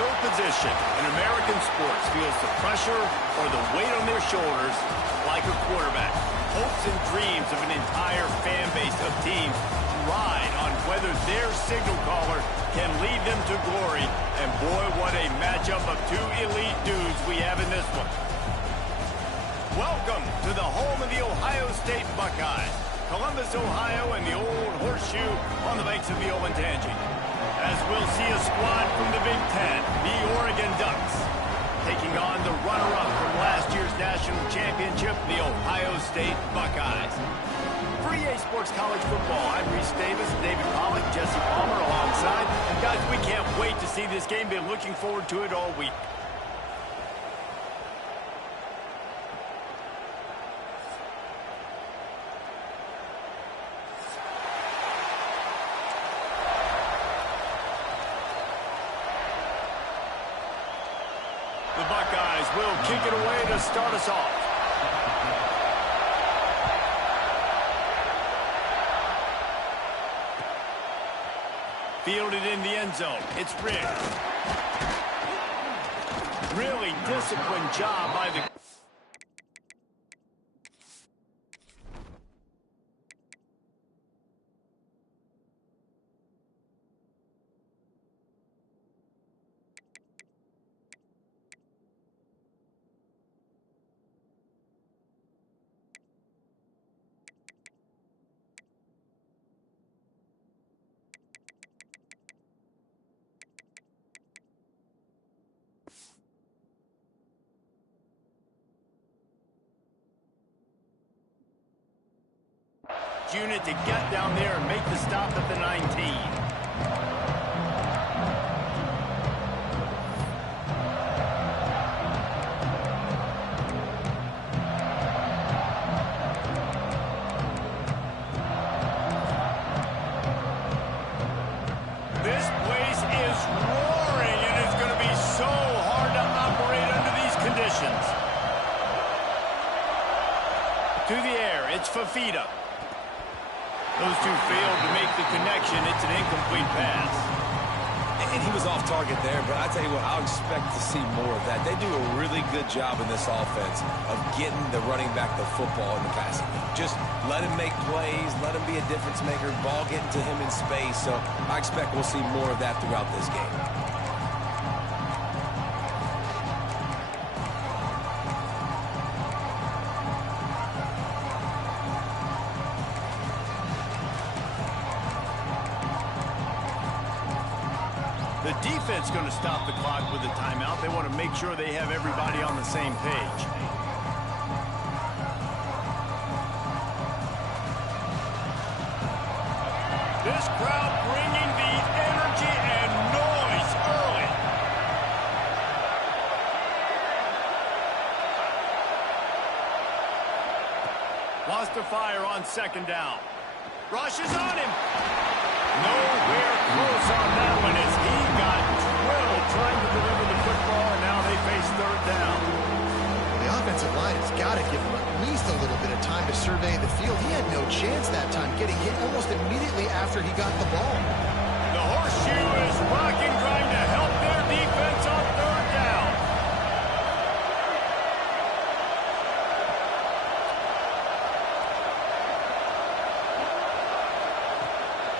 no position in American sports feels the pressure or the weight on their shoulders like a quarterback. Hopes and dreams of an entire fan base of teams ride on whether their signal caller can lead them to glory. And boy, what a matchup of two elite dudes we have in this one. Welcome to the home of the Ohio State Buckeyes, Columbus, Ohio, and the old horseshoe on the banks of the Olentangy. As we'll see a squad from the Big Ten, the Oregon Ducks, taking on the runner-up from last year's national championship, the Ohio State Buckeyes. For EA Sports College Football, I'm Reese Davis, David Pollack, Jesse Palmer alongside. And guys, we can't wait to see this game. Been looking forward to it all week. The Buckeyes will kick it away to start us off. Fielded in the end zone. It's Riggs. Really disciplined job by the... unit to get down there and make the stop at the 19. This place is roaring, and it's going to be so hard to operate under these conditions. To the air, it's Fafita. Those two failed to make the connection. It's an incomplete pass. And he was off target there, but I tell you what, I'll expect to see more of that. They do a really good job in this offense of getting the running back the football in the passing game. Just let him make plays, let him be a difference maker, ball getting to him in space. So I expect we'll see more of that throughout this game. The defense going to stop the clock with a timeout. They want to make sure they have everybody on the same page. This crowd bringing the energy and noise early. Lost to fire on second down. Rushes on him. Nowhere close on that one as he got drilled trying to deliver the football, and now they face third down. The offensive line has got to give him at least a little bit of time to survey the field. He had no chance that time, getting hit almost immediately after he got the ball. The horseshoe is rocking, trying to help their defense on third down.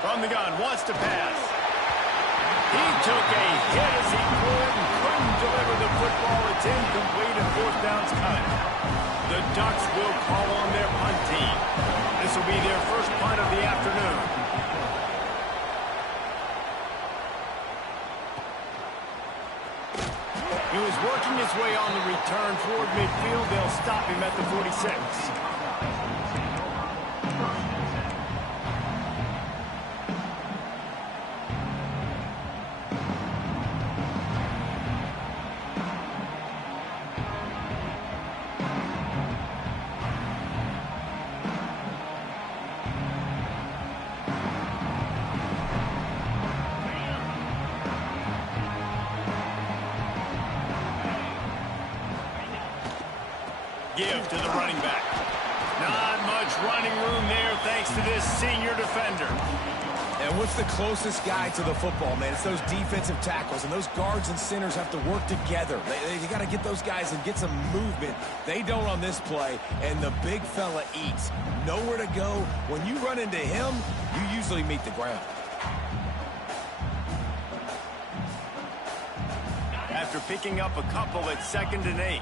From the gun, wants to pass. He took a hit as he could and couldn't deliver the football. It's incomplete and fourth down's cut. The Ducks will call on their punt team. This will be their first punt of the afternoon. He was working his way on the return toward midfield. They'll stop him at the 46. Give to the running back. Not much running room there thanks to this senior defender. And what's the closest guy to the football, man? It's those defensive tackles, and those guards and centers have to work together. They got to get those guys and get some movement. They don't on this play, and the big fella eats. Nowhere to go. When you run into him, you usually meet the ground. After picking up a couple at 2nd and 8.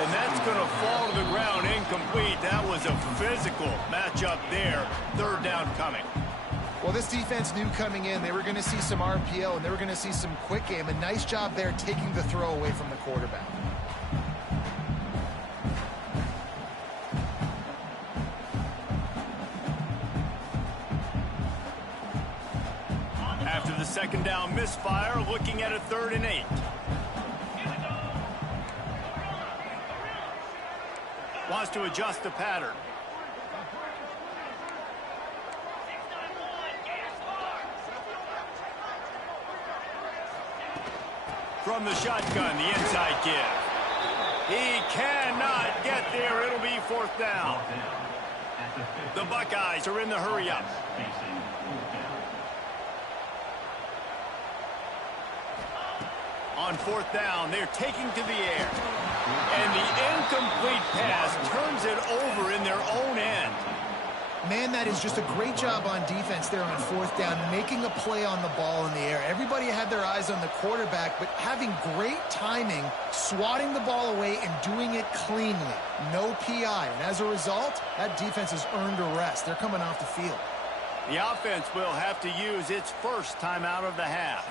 And that's going to fall to the ground incomplete. That was a physical matchup there. 3rd down coming. Well, this defense knew coming in they were going to see some RPO and they were going to see some quick game. A nice job there taking the throw away from the quarterback. After the 2nd down misfire, looking at a 3rd and 8. Wants to adjust the pattern. From the shotgun, the inside give. He cannot get there. It'll be 4th down. The Buckeyes are in the hurry-up. On 4th down, they're taking to the air. And the incomplete pass turns it over in their own end. Man, that is just a great job on defense there on 4th down, making a play on the ball in the air. Everybody had their eyes on the quarterback, but having great timing, swatting the ball away and doing it cleanly. No PI. And as a result, that defense has earned a rest. They're coming off the field. The offense will have to use its first timeout of the half.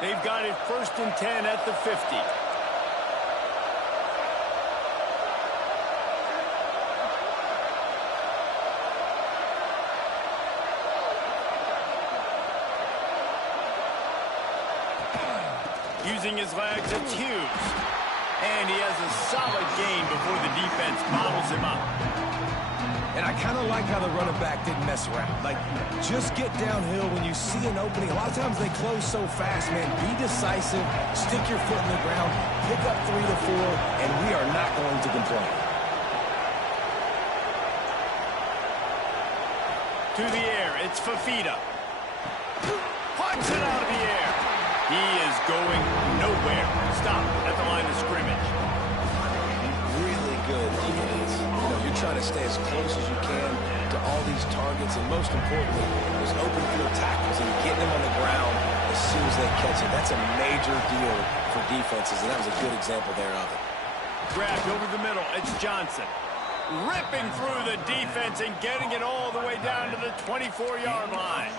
They've got it 1st and 10 at the 50. Using his legs, it's Hughes. And he has a solid gain before the defense bottles him up. And I kind of like how the running back didn't mess around. Like, just get downhill when you see an opening. A lot of times they close so fast, man. Be decisive, stick your foot in the ground, pick up 3 to 4, and we are not going to complain. To the air, it's Fafita. Punch it out of the air. He is going nowhere. Stop at the line of scrimmage. Really good defense. You're trying to stay as close as you can to all these targets, and most importantly, those open field tackles and getting them on the ground as soon as they catch it. That's a major deal for defenses, and that was a good example there of it. Grabbed over the middle, it's Johnson. Ripping through the defense and getting it all the way down to the 24-yard line.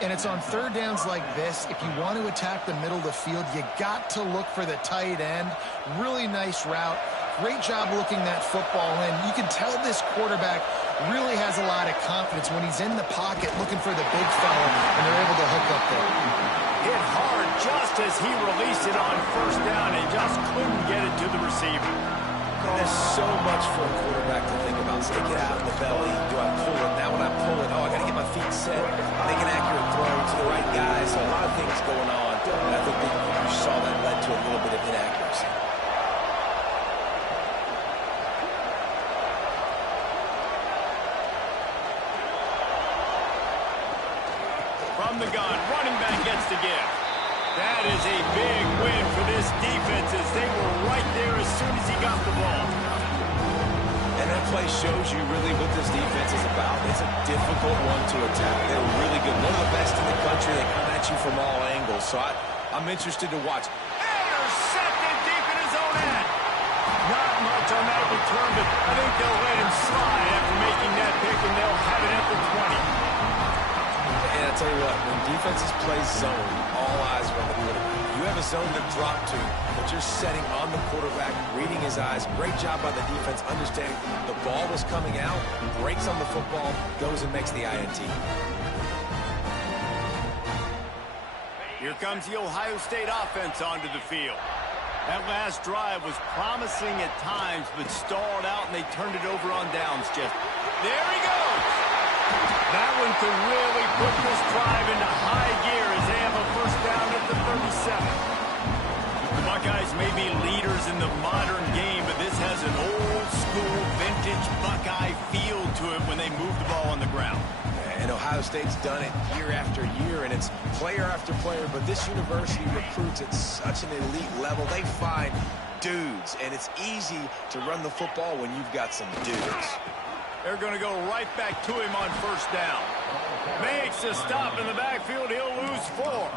And it's on 3rd downs like this. If you want to attack the middle of the field, you got to look for the tight end. Really nice route. Great job looking that football in. You can tell this quarterback really has a lot of confidence when he's in the pocket looking for the big fella, and they're able to hook up there. Hit hard just as he released it on 1st down and just couldn't get it to the receiver. There's so much for a quarterback to think about. Stick it out in the belly. Do I pull it? Now when I pull it, I got to get my feet set. Make an accurate throw to the right guy. So a lot of things going on. And I think that you saw that led to a little bit of inaccuracy. From the gun, running back gets the give. That is a big win for this defense as they were right there as soon as he got the ball. And that play shows you really what this defense is about. It's a difficult one to attack. They're really good. One of the best in the country. They come at you from all angles. So I'm interested to watch. Intercepted deep in his own end. Not much on that return, but I think they'll let him slide after making that pick, and they'll have it at the 20. And I tell you what, when defenses play zone, all eyes are on the quarterback. You have a zone to drop to, but you're setting on the quarterback, reading his eyes. Great job by the defense, understanding the ball was coming out, breaks on the football, goes and makes the INT. Here comes the Ohio State offense onto the field. That last drive was promising at times, but stalled out, and they turned it over on downs, Jeff. There he goes! That one could really put this drive into high gear as they have a first down at the 37. The Buckeyes may be leaders in the modern game, but this has an old-school, vintage Buckeye feel to it when they move the ball on the ground. And Ohio State's done it year after year, and it's player after player, but this university recruits at such an elite level. They find dudes, and it's easy to run the football when you've got some dudes. They're going to go right back to him on first down. Makes a stop in the backfield. He'll lose 4.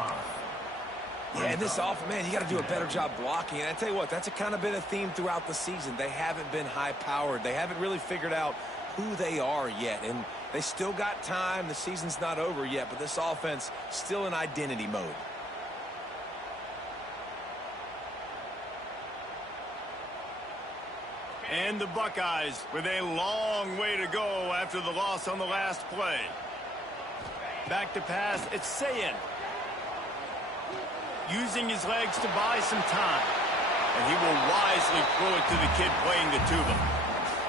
Yeah, and this offense, man, you got to do a better job blocking. And I tell you what, that's kind of been a theme throughout the season. They haven't been high-powered. They haven't really figured out who they are yet. And they still got time. The season's not over yet, but this offense still in identity mode. And the Buckeyes with a long way to go after the loss on the last play. Back to pass, it's Sayin. Using his legs to buy some time. And he will wisely throw it to the kid playing the tuba.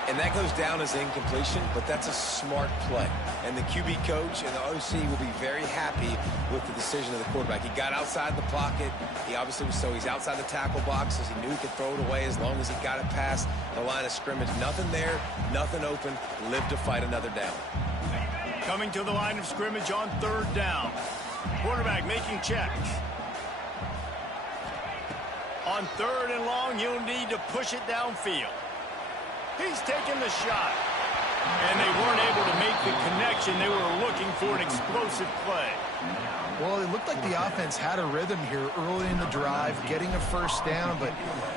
And that goes down as incompletion, but that's a smart play. And the QB coach and the OC will be very happy with the decision of the quarterback. He got outside the pocket. He obviously was so he's outside the tackle box as he knew he could throw it away as long as he got it past the line of scrimmage. Nothing there, nothing open. Live to fight another down. Coming to the line of scrimmage on third down. Quarterback making checks. On third and long, you'll need to push it downfield. He's taking the shot. And they weren't able to make the connection. They were looking for an explosive play. Well, it looked like the offense had a rhythm here early in the drive, getting a first down, but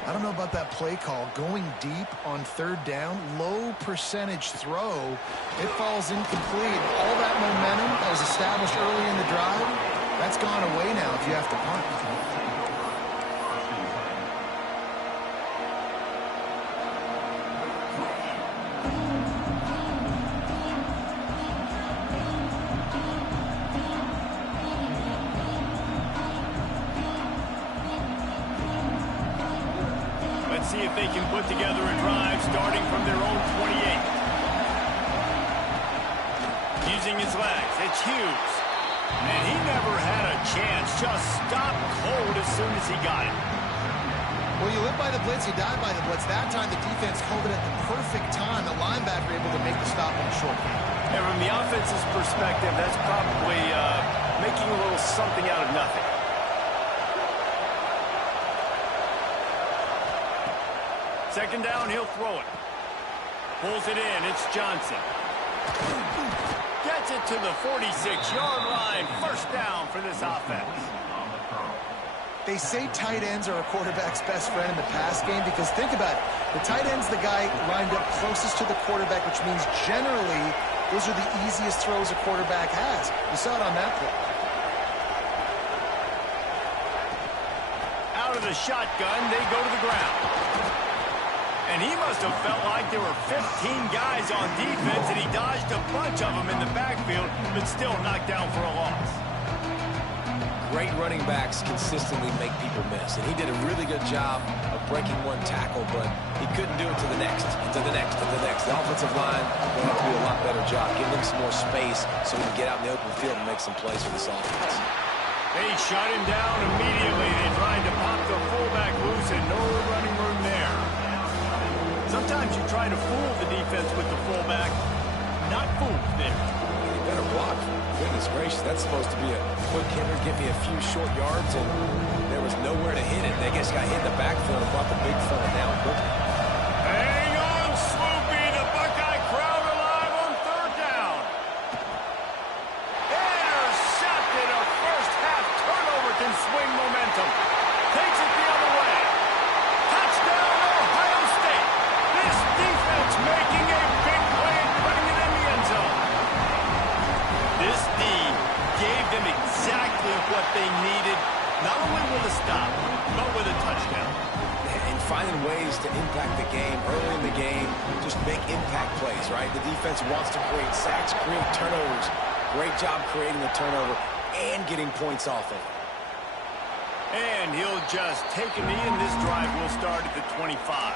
I don't know about that play call. Going deep on third down, low percentage throw, it falls incomplete. All that momentum that was established early in the drive, that's gone away now if you have to punt. See if they can put together a drive starting from their own 28. Using his legs, it's Hughes. And he never had a chance, just stopped cold as soon as he got it. Well, you live by the blitz, you die by the blitz. That time the defense called it at the perfect time. The linebacker able to make the stop on the short game. And from the offense's perspective, that's probably making a little something out of nothing. Second down, he'll throw it. Pulls it in, it's Johnson. Gets it to the 46-yard line. First down for this offense. They say tight ends are a quarterback's best friend in the pass game because think about it. The tight end's the guy lined up closest to the quarterback, which means generally those are the easiest throws a quarterback has. You saw it on that play. Out of the shotgun, they go to the ground. And he must have felt like there were 15 guys on defense, and he dodged a bunch of them in the backfield, but still knocked down for a loss. Great running backs consistently make people miss, and he did a really good job of breaking one tackle, but he couldn't do it to the next, and to the next, and to the next. The offensive line will have to do a lot better job, give them some more space so he can get out in the open field and make some plays for this offense. They shut him down immediately. They tried to pop the fullback loose, and no running room there. Sometimes you try to fool the defense with the fullback. Not fooled there. You better block. Goodness gracious, that's supposed to be a quick hitter, give me a few short yards, and there was nowhere to hit it. They just got hit in the backfield and brought the big fella down quickly. Hang on, Sloopy. The Buckeye crowd alive on third down. Intercepted. A first-half turnover can swing momentum. Takes it the other way. Touchdown, Ohio State. This defense making a big play and putting it in the end zone. This D gave them exactly what they needed, not only with a stop, but with a touchdown. And finding ways to impact the game early in the game, just make impact plays, right? The defense wants to create sacks, create turnovers. Great job creating the turnover and getting points off of it. And he'll just take a knee, and this drive will start at the 25.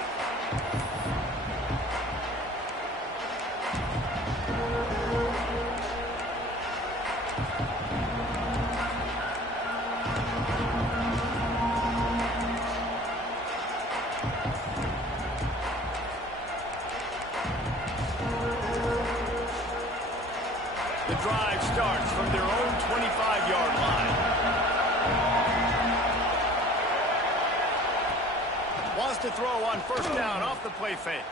The drive starts from their own 25-yard line. Wants to throw on first down off the play fake.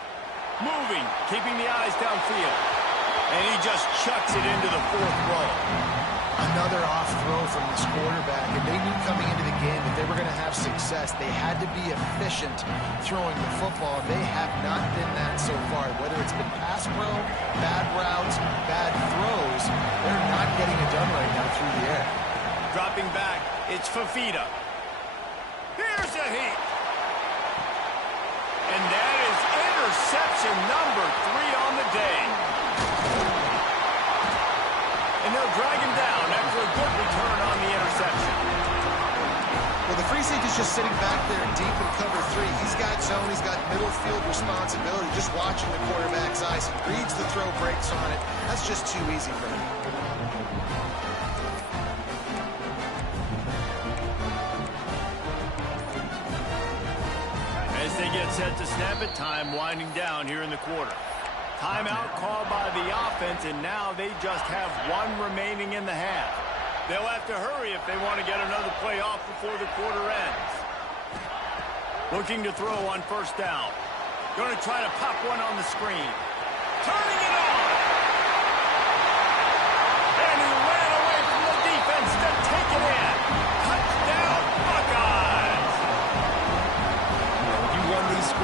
Moving, keeping the eyes downfield. And he just chucks it into the fourth row. Another off throw from this quarterback, and they knew coming into the game that they were going to have success. They had to be efficient throwing the football. They have not been that so far. Whether it's been pass pro, bad routes, bad throws, they're not getting it done right now through the air. Dropping back, it's Fafita. Here's a heat. And that is interception number 3 on the day. And they'll drag him down after a good return on the interception. Well, the free safety's just sitting back there deep in cover 3. He's got zone, he's got middle field responsibility, just watching the quarterback's eyes. He reads the throw, breaks on it. That's just too easy for him. As they get set to snap it, time winding down here in the quarter. Timeout called by the offense, and now they just have 1 remaining in the half. They'll have to hurry if they want to get another play off before the quarter ends. Looking to throw on first down. Going to try to pop one on the screen. Turning it on!